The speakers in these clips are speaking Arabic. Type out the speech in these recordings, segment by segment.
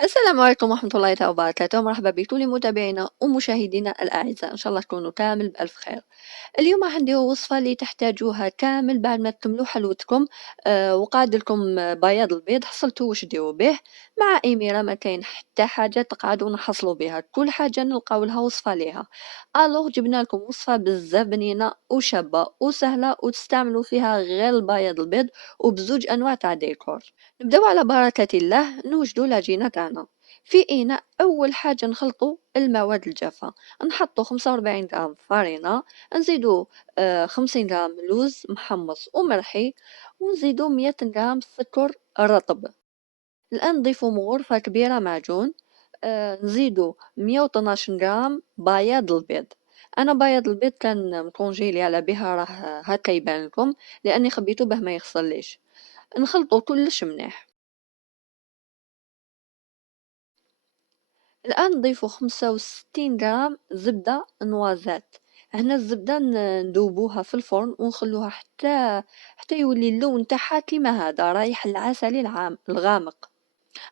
السلام عليكم ورحمة الله تعالى وبركاته. مرحبا بكل متابعينا ومشاهدينا الأعزاء، إن شاء الله تكونوا كامل بألف خير. اليوم راح نديرو وصفة اللي تحتاجوها كامل بعد ما تكملوا حلوتكم. وقعد لكم بياض البيض، حصلتوا واش ديروا به؟ مع أميرة ما كاين حتى حاجة تقعدوا نحصلوا بها، كل حاجة نلقاو لها وصفة ليها. الوغ جبنا لكم وصفة بزاف بنينة وشابة وسهلة وتستعملوا فيها غير البياض البيض وبزوج أنواع تاع ديكور. نبداو على بركة الله، نوجدوا العجينة تاعنا. في إناء أول حاجة نخلطوا المواد الجافة، نحطوا 45 غرام فرينة، نزيدو 50 غرام لوز محمص ومرحي، ونزيدو 100 غرام سكر رطب. الآن نضيفو غرفة كبيرة معجون، نزيدو 112 غرام بياض البيض. انا بياض البيض كان مكونجيلي على بها، راه هكا يبان لكم لاني خبيته باه ما يخسرليش. نخلطو كلش مليح. الآن نضيفو 65 غرام زبدة نوازات. هنا الزبدة ندوبوها في الفرن ونخلوها حتى يولي اللون تاعها كيما هذا رايح العسلي الغامق.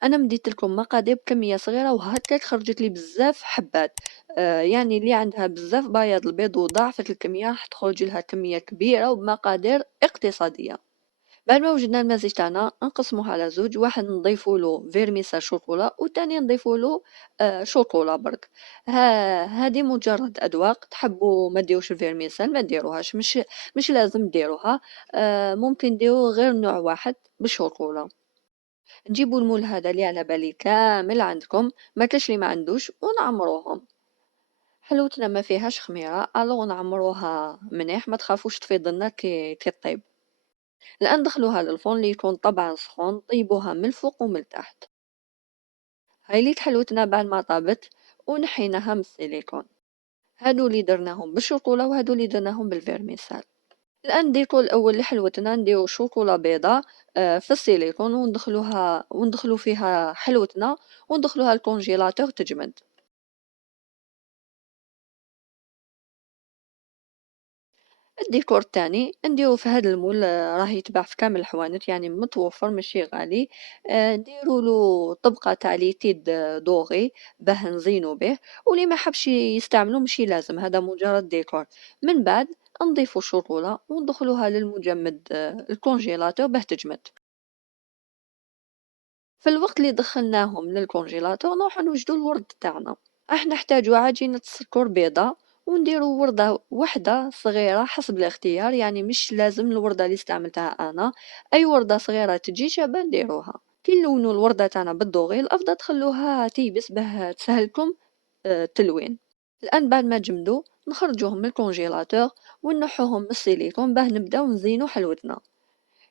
انا مديت لكم مقادير بكميه صغيره وهكاك خرجت لي بزاف حبات. يعني اللي عندها بزاف بياض البيض وضاعفت الكميه راح تخرج لها كميه كبيره وبمقادير اقتصاديه. بعد ما وجدنا المزيج تاعنا نقسموه على زوج، واحد نضيفوا له فيرميسا شوكولا والثاني نضيفوا له شوكولا برك. هذه مجرد اذواق، تحبوا ما ديروش الفيرميسا ما ديروهاش، مش لازم ديروها. ممكن ديروا غير نوع واحد بالشوكولا. نجيبوا المول هذا اللي على بالي كامل عندكم، ما كاش اللي ما عندوش، ونعمروهم. حلوتنا ما فيهاش خميره، الو نعمروها منيح، ما تخافوش تفيض لنا كي طيب. الآن ندخلوها للفرن اللي يكون طبعا سخون، طيبوها من الفوق ومن التحت. هاي لي حلوتنا بعد ما طابت ونحيناها من السيليكون. هادو اللي درناهم بالشوكولا وهادو اللي درناهم بالفيرميسال. الآن نديكو الأول لحلوتنا نديرو شوكولا بيضة في السيليكون، وندخلو فيها حلوتنا وندخلوها الكونجيلاتور تجمد. الديكور التاني نديرو في هذا المول، راه يتباع في كامل الحوانت يعني متوفر ماشي غالي. نديرو له طبقة تاع ليتيد دوغي باه نزينو به. واللي ما حبش يستعملو ماشي لازم، هذا مجرد ديكور. من بعد نضيفو شوكولا وندخلوها للمجمد الكونجيلاتور باه تجمد. في الوقت اللي دخلناهم للكونجيلاتور نروحو نوجدو الورد تاعنا. راح نحتاجو عجينة سكر بيضة، ونديرو وردة وحدة صغيرة حسب الاختيار، يعني مش لازم الوردة اللي استعملتها أنا، أي وردة صغيرة تجي شابة نديروها. كي نلونو الوردة تاعنا بالدوغي الأفضل تخلوها تيبس باه تسهلكم التلوين. الآن بعد ما جمدوا نخرجوهم من الكونجيلاتور ونحوهم من السيليكون باه نبداو نزينو حلوتنا.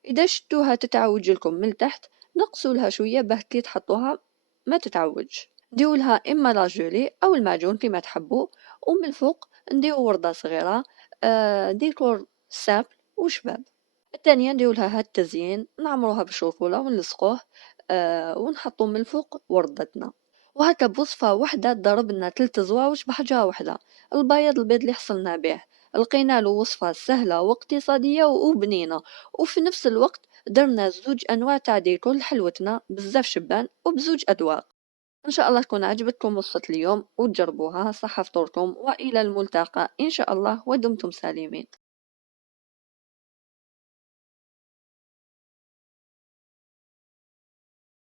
إذا شتوها تتعوج لكم من تحت نقصوا لها شوية باه كي تحطوها ما تتعوج. نديرو لها اما لاجولي او المعجون كيما تحبوا. ومن الفوق نديرو وردة صغيرة، ديكور سامبل وشباب. الثانية نديرو لها هاد التزيين، نعمروها بالشوكولا ونلصقوه، ونحطو من الفوق وردتنا. وهكا بوصفة وحدة ضربنا 3 زواوش بحجرة وحدة. البياض البيض اللي حصلنا به لقينا له وصفة سهلة واقتصادية وبنينة، وفي نفس الوقت درنا زوج انواع تاع ديكور لحلوتنا بزاف شبان وبزوج اذواق. إن شاء الله تكون عجبتكم وصفة اليوم وتجربوها. صحة فطوركم وإلى الملتقى إن شاء الله ودمتم سالمين.